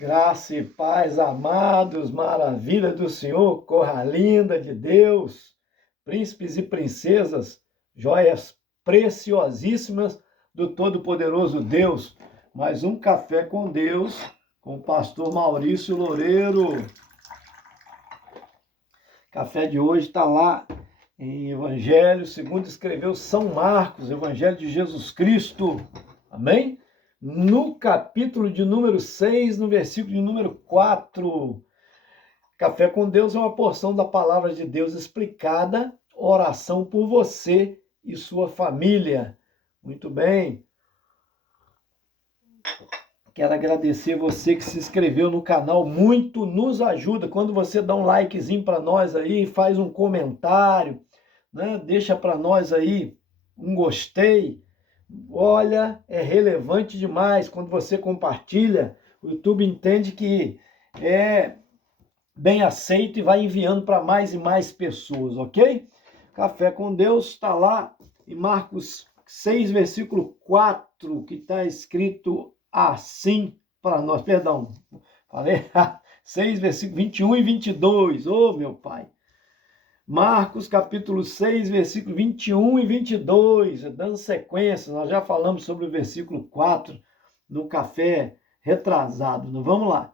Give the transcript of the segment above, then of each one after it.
Graça e paz, amados, maravilha do Senhor, corra linda de Deus, príncipes e princesas, joias preciosíssimas do Todo-Poderoso Deus. Mais um Café com Deus, com o pastor Maurício Loureiro. Café de hoje está lá em Evangelho, segundo escreveu São Marcos, Evangelho de Jesus Cristo. Amém? No capítulo de número 6, no versículo de número 4. Café com Deus é uma porção da palavra de Deus explicada, oração por você e sua família. Muito bem. Quero agradecer você que se inscreveu no canal, muito nos ajuda. Quando você dá um likezinho para nós aí, faz um comentário, né? Deixa para nós aí um gostei. Olha, é relevante demais quando você compartilha. O YouTube entende que é bem aceito e vai enviando para mais e mais pessoas, ok? Café com Deus está lá em Marcos 6, versículo 4, que está escrito assim para nós. Perdão, falei 6, versículo 21 e 22. Ô, meu Pai! Marcos capítulo 6, versículo 21 e 22, dando sequência, nós já falamos sobre o versículo 4 no café retrasado, não? Vamos lá.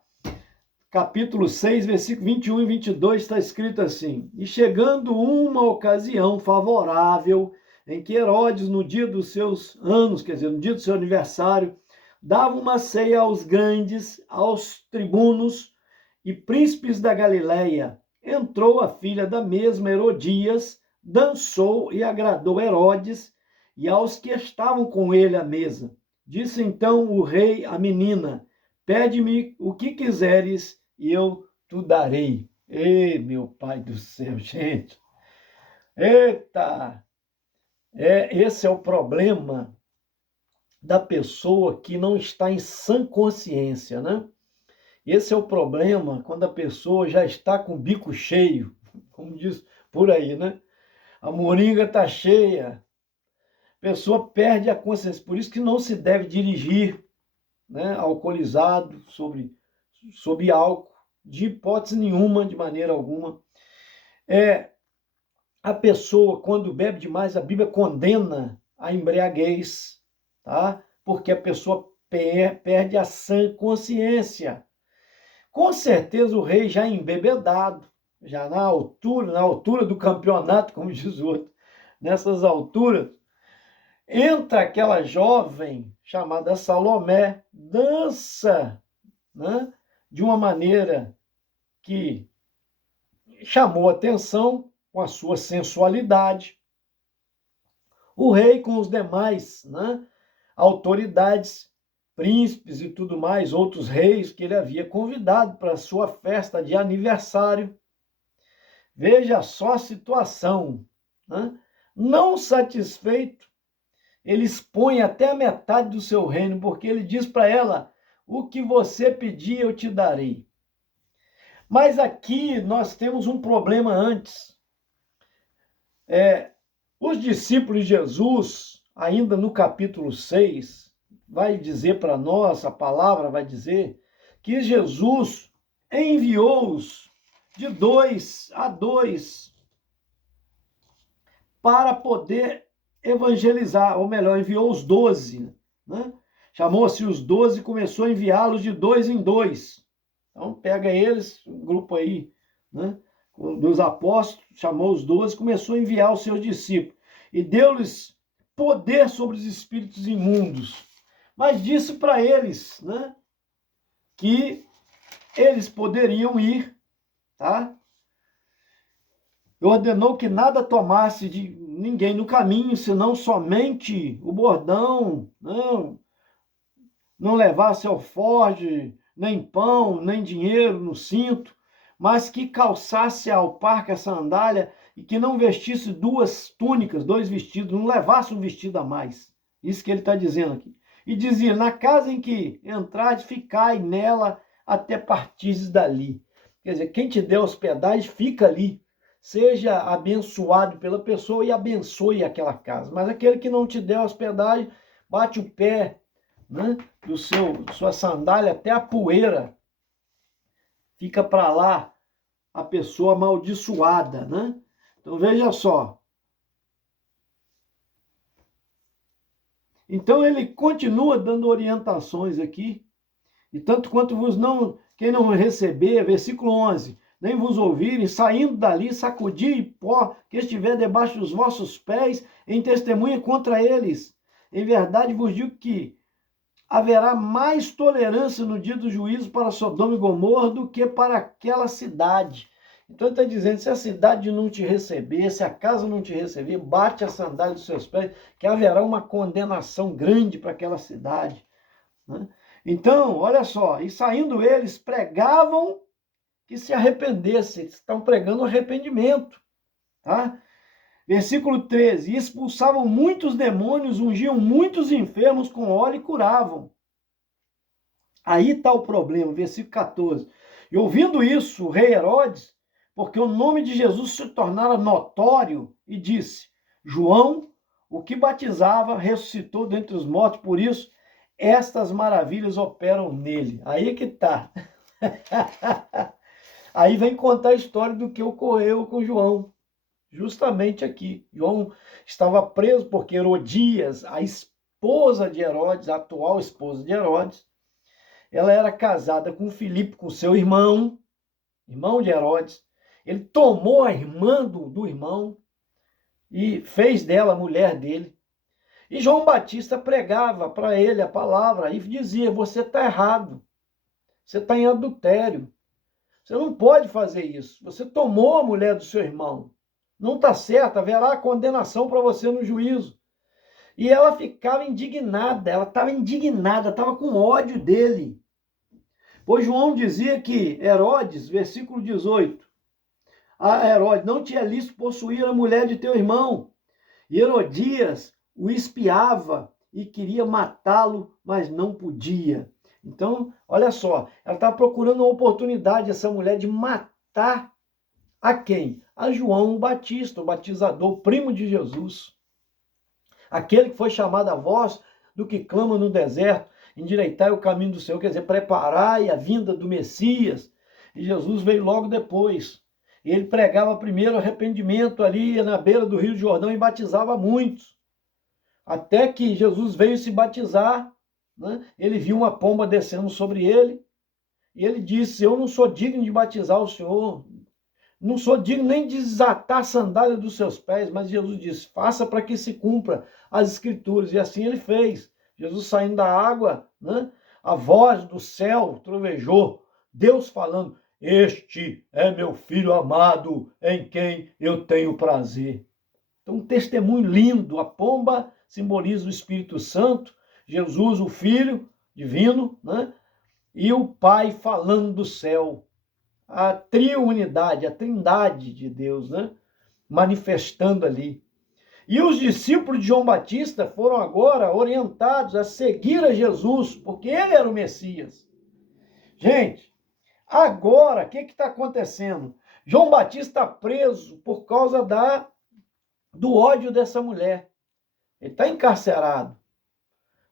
Capítulo 6, versículo 21 e 22 está escrito assim: E chegando uma ocasião favorável, em que Herodes, no dia dos seus anos, quer dizer, no dia do seu aniversário, dava uma ceia aos grandes, aos tribunos e príncipes da Galileia, entrou a filha da mesma, Herodias, dançou e agradou Herodes e aos que estavam com ele à mesa. Disse então o rei à menina: Pede-me o que quiseres e eu te darei. Ei, meu Pai do céu, gente. Eita! Esse é o problema da pessoa que não está em sã consciência, né? Esse é o problema quando a pessoa já está com o bico cheio, como diz por aí, né? A moringa está cheia, a pessoa perde a consciência. Por isso que não se deve dirigir, né, alcoolizado, sob álcool, de hipótese nenhuma, de maneira alguma. A pessoa, quando bebe demais, a Bíblia condena a embriaguez, tá? Porque a pessoa perde a sã consciência. Com certeza o rei já embebedado, já na altura do campeonato, como diz o outro, nessas alturas, entra aquela jovem chamada Salomé, dança, né, de uma maneira que chamou atenção com a sua sensualidade. O rei com os demais, né, autoridades, príncipes e tudo mais, outros reis que ele havia convidado para a sua festa de aniversário. Veja só a situação, né? Não satisfeito, ele expõe até a metade do seu reino, porque ele diz para ela: o que você pedir eu te darei. Mas aqui nós temos um problema antes. Os discípulos de Jesus, ainda no capítulo 6, vai dizer para nós, a palavra vai dizer, que Jesus enviou-os de 2 a 2 para poder evangelizar, ou melhor, enviou os 12, né? Chamou-se os 12 e começou a enviá-los de 2 em 2. Então pega eles, um grupo aí, né, dos apóstolos, chamou os 12 e começou a enviar os seus discípulos. E deu-lhes poder sobre os espíritos imundos. Mas disse para eles, né, que eles poderiam ir, tá? E ordenou que nada tomasse de ninguém no caminho, senão somente o bordão, não levasse alforje, nem pão, nem dinheiro no cinto, mas que calçasse ao par a sandália e que não vestisse 2 túnicas, 2 vestidos, não levasse um vestido a mais. Isso que ele está dizendo aqui. E dizia: na casa em que entrares, ficai nela até partires dali. Quer dizer, quem te der hospedagem, fica ali. Seja abençoado pela pessoa e abençoe aquela casa. Mas aquele que não te der hospedagem, bate o pé, né, sua sandália até a poeira, fica para lá a pessoa amaldiçoada, né? Então veja só. Então ele continua dando orientações aqui, e tanto quanto vos não, quem não receber, versículo 11, nem vos ouvirem, saindo dali, sacudi pó que estiver debaixo dos vossos pés, em testemunha contra eles. Em verdade vos digo que haverá mais tolerância no dia do juízo para Sodoma e Gomorra do que para aquela cidade. Então ele está dizendo, se a cidade não te receber, se a casa não te receber, bate a sandália dos seus pés, que haverá uma condenação grande para aquela cidade, né? Então, olha só, e saindo eles, pregavam que se arrependessem, eles estão pregando arrependimento, tá? Versículo 13, e expulsavam muitos demônios, ungiam muitos enfermos com óleo e curavam. Aí está o problema, versículo 14. E ouvindo isso, o rei Herodes, porque o nome de Jesus se tornara notório, e disse, João, o que batizava, ressuscitou dentre os mortos, por isso estas maravilhas operam nele. Aí é que está. Aí vem contar a história do que ocorreu com João. Justamente aqui. João estava preso porque Herodias, a esposa de Herodes, a atual esposa de Herodes, ela era casada com Filipe, com seu irmão de Herodes. Ele tomou a irmã do irmão e fez dela a mulher dele. E João Batista pregava para ele a palavra e dizia, você está errado, você está em adultério, você não pode fazer isso, você tomou a mulher do seu irmão, não está certo, haverá condenação para você no juízo. E ela ficava indignada, ela estava indignada, estava com ódio dele. Pois João dizia que Herodes, versículo 18, a Herodes não tinha lícito possuir a mulher de teu irmão. E Herodias o espiava e queria matá-lo, mas não podia. Então, olha só, ela estava procurando uma oportunidade, essa mulher, de matar a quem? A João Batista, o batizador, primo de Jesus. Aquele que foi chamado a voz do que clama no deserto, endireitai o caminho do Senhor, quer dizer, preparai a vinda do Messias. E Jesus veio logo depois. E ele pregava primeiro arrependimento ali na beira do Rio Jordão e batizava muitos. Até que Jesus veio se batizar, né? Ele viu uma pomba descendo sobre ele, e ele disse, eu não sou digno de batizar o Senhor, não sou digno nem de desatar a sandália dos seus pés, mas Jesus disse, faça para que se cumpra as escrituras, e assim ele fez. Jesus saindo da água, né? A voz do céu trovejou, Deus falando, este é meu filho amado, em quem eu tenho prazer. Então, um testemunho lindo, a pomba simboliza o Espírito Santo, Jesus, o Filho divino, né? E o Pai falando do céu. A triunidade, a trindade de Deus, né? Manifestando ali. E os discípulos de João Batista foram agora orientados a seguir a Jesus, porque ele era o Messias. Gente, agora, o que está acontecendo? João Batista está preso por causa do ódio dessa mulher. Ele está encarcerado,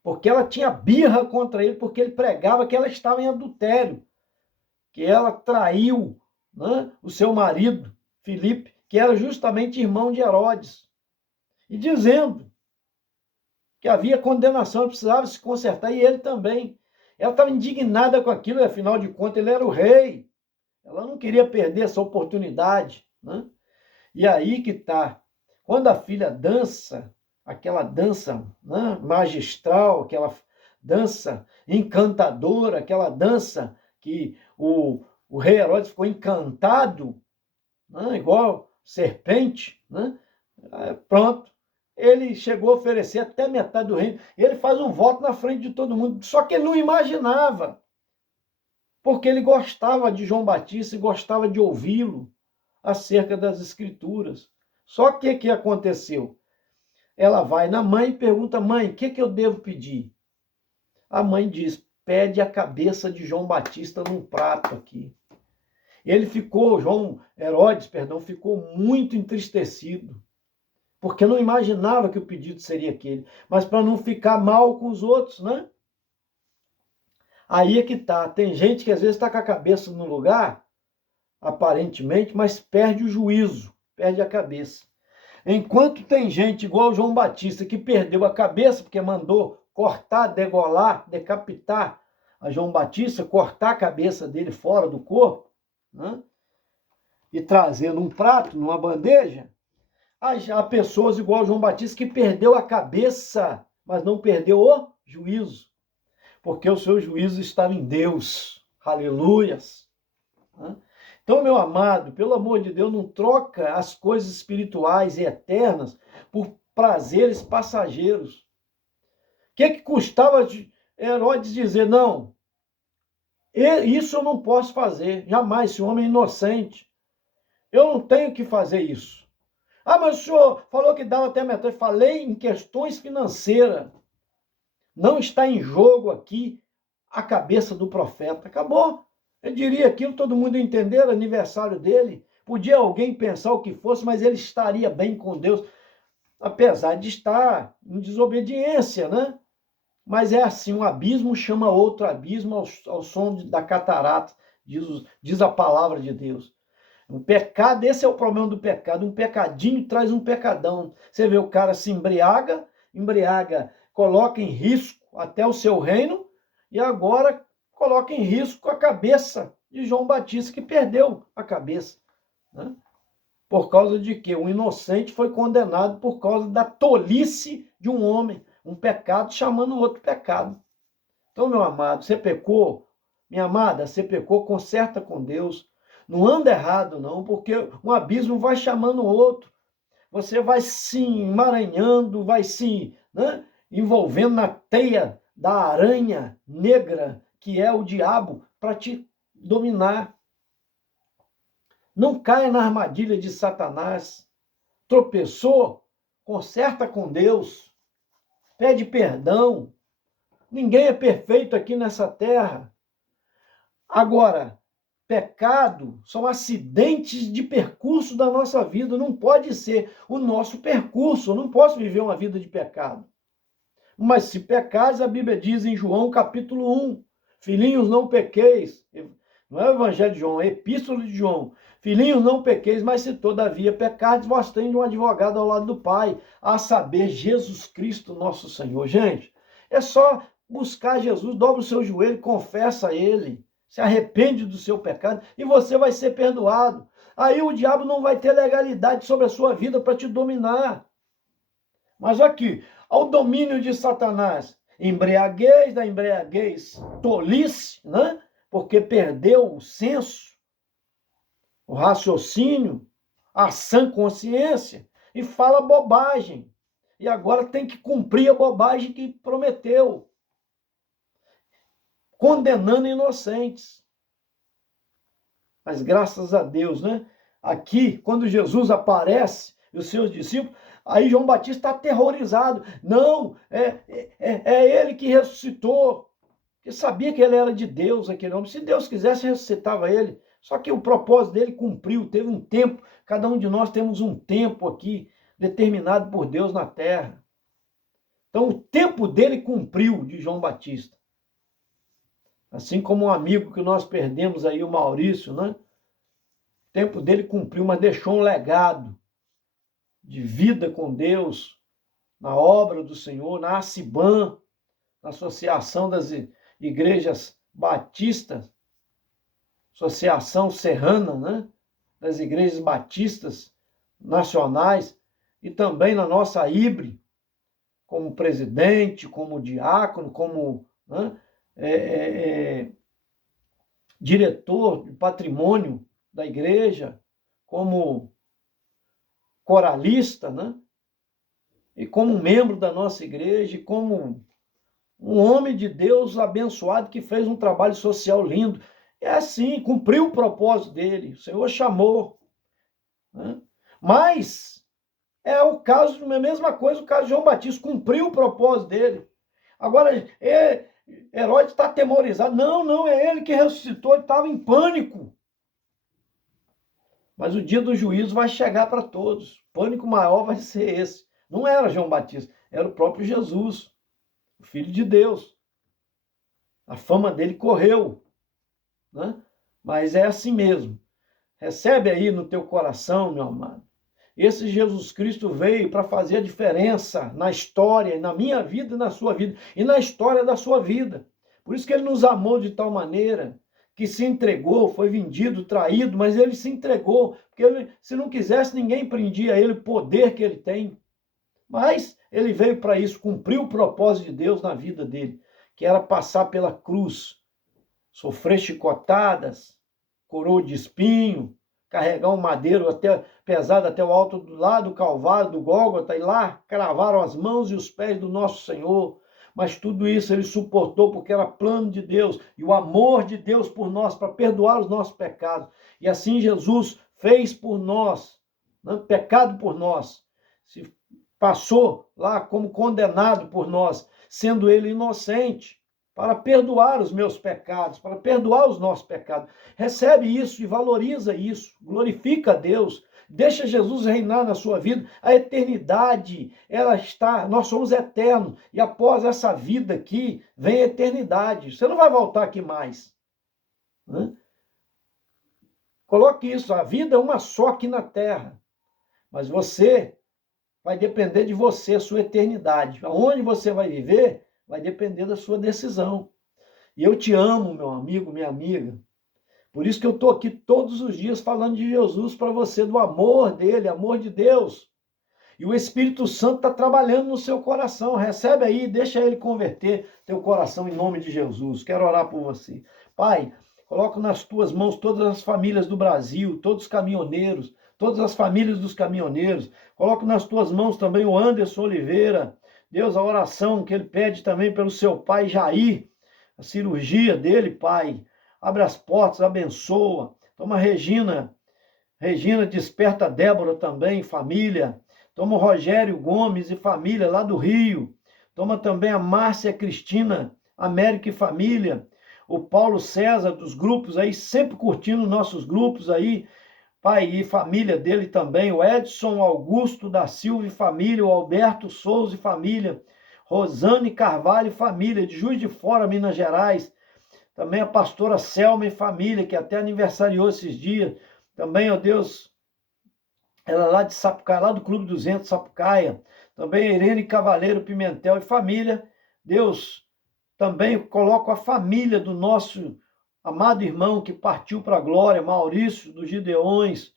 porque ela tinha birra contra ele, porque ele pregava que ela estava em adultério, que ela traiu, né, o seu marido, Filipe, que era justamente irmão de Herodes, e dizendo que havia condenação, precisava se consertar, e ele também. Ela estava indignada com aquilo, e afinal de contas ele era o rei, ela não queria perder essa oportunidade, né? E aí que está, quando a filha dança, aquela dança, né, magistral, aquela dança encantadora, aquela dança que o rei Herodes ficou encantado, né, igual serpente, né? Pronto, ele chegou a oferecer até metade do reino, ele faz um voto na frente de todo mundo, só que ele não imaginava, porque ele gostava de João Batista e gostava de ouvi-lo acerca das escrituras. Só que o que aconteceu? Ela vai na mãe e pergunta, mãe, o que eu devo pedir? A mãe diz, pede a cabeça de João Batista num prato aqui. João Herodes, ficou muito entristecido, porque não imaginava que o pedido seria aquele. Mas para não ficar mal com os outros, né? Aí é que tá. Tem gente que às vezes está com a cabeça no lugar, aparentemente, mas perde o juízo, perde a cabeça. Enquanto tem gente igual o João Batista que perdeu a cabeça porque mandou cortar, degolar, decapitar a João Batista, cortar a cabeça dele fora do corpo, né? E trazer num prato, numa bandeja, há pessoas igual o João Batista que perdeu a cabeça, mas não perdeu o juízo, porque o seu juízo estava em Deus. Aleluias! Então, meu amado, pelo amor de Deus, não troca as coisas espirituais e eternas por prazeres passageiros. O que custava Herodes dizer, não, isso eu não posso fazer, jamais, esse homem é inocente. Eu não tenho que fazer isso. Ah, mas o senhor falou que dava até metade. Eu falei em questões financeiras. Não está em jogo aqui a cabeça do profeta. Acabou. Eu diria aquilo, todo mundo entender, aniversário dele. Podia alguém pensar o que fosse, mas ele estaria bem com Deus, apesar de estar em desobediência, né? Mas é assim, um abismo chama outro abismo ao som da catarata, diz a palavra de Deus. O pecado, esse é o problema do pecado. Um pecadinho traz um pecadão. Você vê o cara se embriaga, coloca em risco até o seu reino, e agora coloca em risco a cabeça de João Batista, que perdeu a cabeça, né? Por causa de quê? Um inocente foi condenado por causa da tolice de um homem. Um pecado chamando outro pecado. Então, meu amado, você pecou? Minha amada, você pecou, conserta com Deus. Não anda errado, não, porque um abismo vai chamando o outro. Você vai se emaranhando, vai se, né, envolvendo na teia da aranha negra, que é o diabo, para te dominar. Não caia na armadilha de Satanás. Tropeçou, conserta com Deus. Pede perdão. Ninguém é perfeito aqui nessa terra. Agora, pecado são acidentes de percurso da nossa vida. Não pode ser o nosso percurso. Eu não posso viver uma vida de pecado. Mas se pecares, a Bíblia diz em João capítulo 1, filhinhos, não pequeis. Não é o Evangelho de João, é a Epístola de João. Filhinhos, não pequeis, mas se todavia pecardes, vós tendes um advogado ao lado do Pai, a saber, Jesus Cristo, nosso Senhor. Gente, é só buscar Jesus, dobra o seu joelho, confessa a Ele, se arrepende do seu pecado e você vai ser perdoado. Aí o diabo não vai ter legalidade sobre a sua vida para te dominar. Mas aqui, ao domínio de Satanás, embriaguez da embriaguez, tolice, né? Porque perdeu o senso, o raciocínio, a sã consciência e fala bobagem. E agora tem que cumprir a bobagem que prometeu, condenando inocentes. Mas graças a Deus, né? Aqui, quando Jesus aparece e os seus discípulos, aí João Batista está aterrorizado. Não, é ele que ressuscitou. Ele sabia que ele era de Deus, aquele homem. Se Deus quisesse, ressuscitava ele. Só que o propósito dele cumpriu, teve um tempo. Cada um de nós temos um tempo aqui, determinado por Deus na terra. Então, o tempo dele cumpriu, de João Batista. Assim como um amigo que nós perdemos aí, o Maurício, né? O tempo dele cumpriu, mas deixou um legado de vida com Deus, na obra do Senhor, na ACIBAN, na Associação das Igrejas Batistas, Associação Serrana, né? Das Igrejas Batistas Nacionais, e também na nossa IBRE, como presidente, como diácono, como, né? Diretor de patrimônio da igreja, como coralista, né? E como membro da nossa igreja, e como um homem de Deus abençoado que fez um trabalho social lindo. É assim, cumpriu o propósito dele, o Senhor chamou, né? Mas é o caso, a mesma coisa, o caso de João Batista, cumpriu o propósito dele. Agora, Herodes está atemorizado. Não, é ele que ressuscitou, ele estava em pânico. Mas o dia do juízo vai chegar para todos. O pânico maior vai ser esse. Não era João Batista, era o próprio Jesus, o Filho de Deus. A fama dele correu, né? Mas é assim mesmo. Recebe aí no teu coração, meu amado. Esse Jesus Cristo veio para fazer a diferença na história, na minha vida e na sua vida, e na história da sua vida. Por isso que ele nos amou de tal maneira que se entregou, foi vendido, traído, mas ele se entregou, porque ele, se não quisesse, ninguém prendia ele, o poder que ele tem. Mas ele veio para isso, cumprir o propósito de Deus na vida dele, que era passar pela cruz, sofrer chicotadas, coroa de espinho, carregar um madeiro até pesado até o alto do lado do Calvário, do Gólgota, e lá cravaram as mãos e os pés do nosso Senhor. Mas tudo isso ele suportou porque era plano de Deus e o amor de Deus por nós, para perdoar os nossos pecados. E assim Jesus fez por nós, né, pecado por nós, se passou lá como condenado por nós, sendo ele inocente, para perdoar os meus pecados, para perdoar os nossos pecados. Recebe isso e valoriza isso, glorifica a Deus, deixa Jesus reinar na sua vida. A eternidade, ela está, nós somos eternos, e após essa vida aqui, vem a eternidade. Você não vai voltar aqui mais, né? Coloque isso, a vida é uma só aqui na terra, mas você vai depender de você, a sua eternidade. Aonde você vai viver, vai depender da sua decisão. E eu te amo, meu amigo, minha amiga. Por isso que eu estou aqui todos os dias falando de Jesus para você, do amor dele, amor de Deus. E o Espírito Santo está trabalhando no seu coração. Recebe aí, deixa ele converter teu coração em nome de Jesus. Quero orar por você. Pai, coloco nas tuas mãos todas as famílias do Brasil, todos os caminhoneiros, todas as famílias dos caminhoneiros. Coloco nas tuas mãos também o Anderson Oliveira. Deus, a oração que ele pede também pelo seu pai Jair, a cirurgia dele, Pai. Abre as portas, abençoa. Toma Regina, desperta Débora também, família. Toma o Rogério Gomes e família lá do Rio. Toma também a Márcia Cristina, América e família. O Paulo César dos grupos aí, sempre curtindo nossos grupos aí. Pai, e família dele também, o Edson Augusto da Silva e família, o Alberto Souza e família, Rosane Carvalho e família, de Juiz de Fora, Minas Gerais, também a pastora Selma e família, que até aniversariou esses dias, também, ó Deus, ela lá de Sapucaia, lá do Clube 200 Sapucaia, também a Irene Cavaleiro Pimentel e família. Deus, também coloco a família do nosso amado irmão que partiu para a glória, Maurício dos Gideões.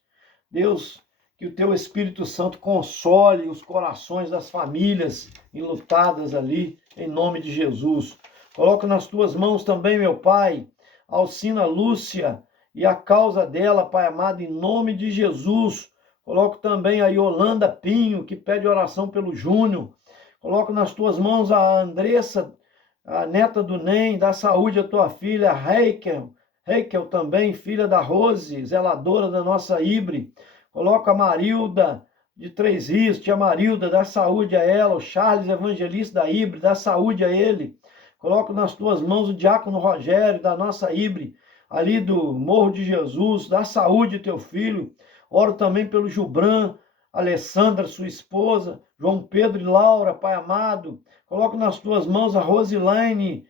Deus, que o teu Espírito Santo console os corações das famílias enlutadas ali, em nome de Jesus. Coloco nas tuas mãos também, meu Pai, a Alcina Lúcia e a causa dela, Pai amado, em nome de Jesus. Coloco também a Yolanda Pinho, que pede oração pelo Júnior. Coloco nas tuas mãos a Andressa, a neta do NEM, dá saúde à tua filha, Heikel também, filha da Rose, zeladora da nossa Ibre. Coloca a Marilda, de Três Rios, tia Marilda, dá saúde a ela. O Charles, evangelista da Ibre, dá saúde a ele. Coloco nas tuas mãos o diácono Rogério, da nossa Ibre, ali do Morro de Jesus, dá saúde ao teu filho. Oro também pelo Jubran, Alessandra, sua esposa, João Pedro e Laura, Pai amado. Coloco nas tuas mãos a Rosilaine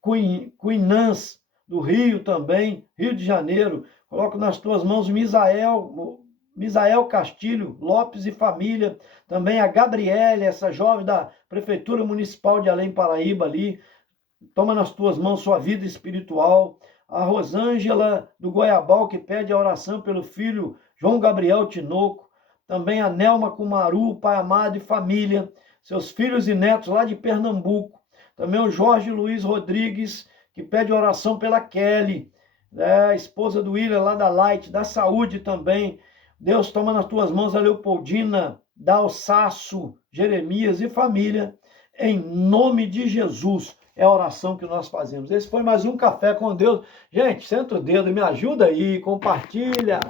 Cuinãs, do Rio também, Rio de Janeiro. Coloco nas tuas mãos Misael Castilho Lopes e família. Também a Gabriele, essa jovem da Prefeitura Municipal de Além Paraíba ali. Toma nas tuas mãos sua vida espiritual. A Rosângela do Goiabal, que pede a oração pelo filho João Gabriel Tinoco. Também a Nelma Kumaru, Pai amado e família. Seus filhos e netos lá de Pernambuco. Também o Jorge Luiz Rodrigues, que pede oração pela Kelly, a esposa do William lá da Light, da saúde também. Deus, toma nas tuas mãos a Leopoldina, da Alsaço, Jeremias e família, em nome de Jesus. É a oração que nós fazemos. Esse foi mais um Café com Deus. Gente, senta o dedo, me ajuda aí, compartilha.